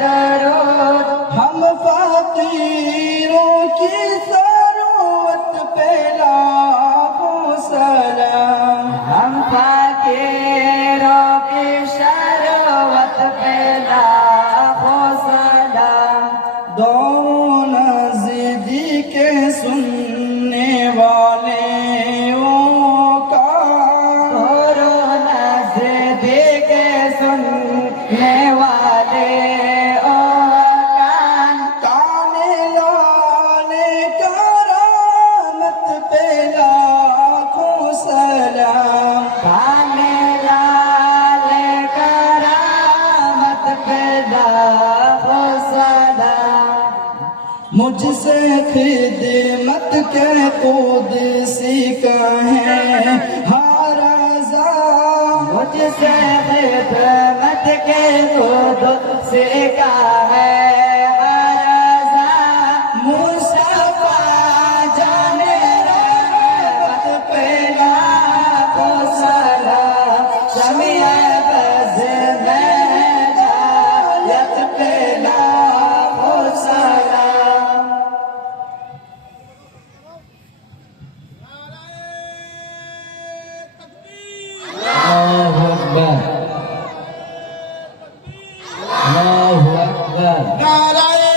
दरूद हम फकीरों की ज़रूरत पे लाखों सलाम। हम फकीरों की शरूअत पे लाखों सलाम। दौर नज़दीक के सुनने वाले सुनने वाले ओ काने लाने करामत पे लाखों सलाम। काने लाले करामत पे लाखों सलाम। मुझसे खिदमत के कुदसी कहें हाराजा, मुझसे खिदमत के कुदसी का है हराजा। मुस्तफा जाने रहमत पे लाखों सलाम। शमीए बज़ में हिदायत पे लाखों सलाम। अल्लाहु अकबर, अल्लाहु अकबर। नाराए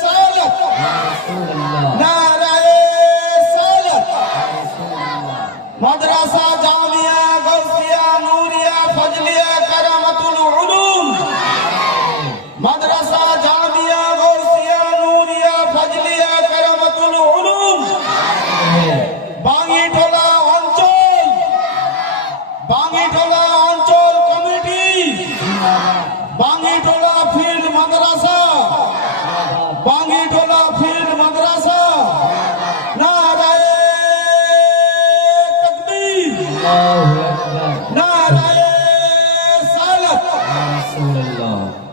सालत, नाराए सालत। मदरसा जामिया गौसिया नूरिया फजलिया करमतुल उलूम। मदरसा जामिया गौसिया नूरिया फजलिया करमतुल उलूम। बांगीटोला অঞ্চল, बांगीटोला অঞ্চল কমিটি, बांगीटोला फील्ड मदरसा, बांगीटोला फील्ड मदरसा। नाराए तकबीर, अल्लाहु अकबर, नाराए सालत। या रसूल अल्लाह।